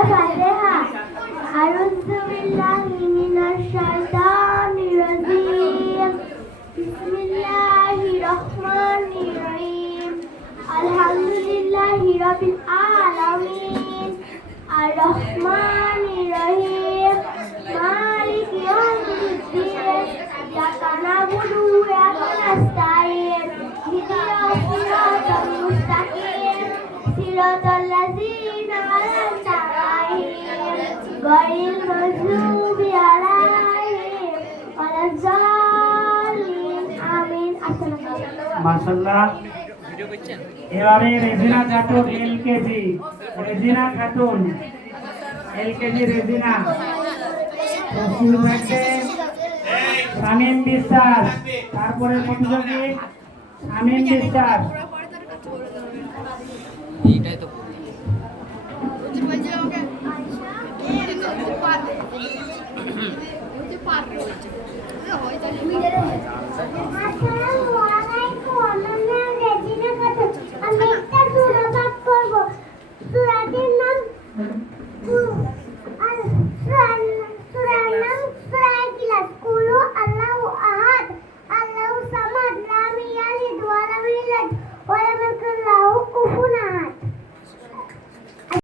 সূরা ফাতিহা। আউযু বিল্লাহি মিনাশ শাইতানির রাজিম। বিসমিল্লাহির রহমানির রহিম। আলহামদুলিল্লাহি রাব্বিল আলামিন। আর রহমানির রহিম। মালিক ইয়াউমিদ্দিন। ইয়াকা না'বুদু ওয়া ইয়াকা নাস্তাঈন। ইহদিনাস সিরাতাল মুস্তাকিম। সিরাতাল লাযীনা আন'আমতা আলাইহিম গায়রিল মাগযুবি আলাইহিম ওয়ালাদ-দাল্লিন। আমিন। আসসালামু আলাইকুম। মাশাআল্লাহ। এবারে রেজিনা খাতুন এলকেজি, রেজিনা খাতুন এলকেজি রেজিনা। শুরু হচ্ছে শামীম বিশ্বাস, তারপরে প্রতিযোগী শামীম বিশ্বাস। এইটাই তো পারবে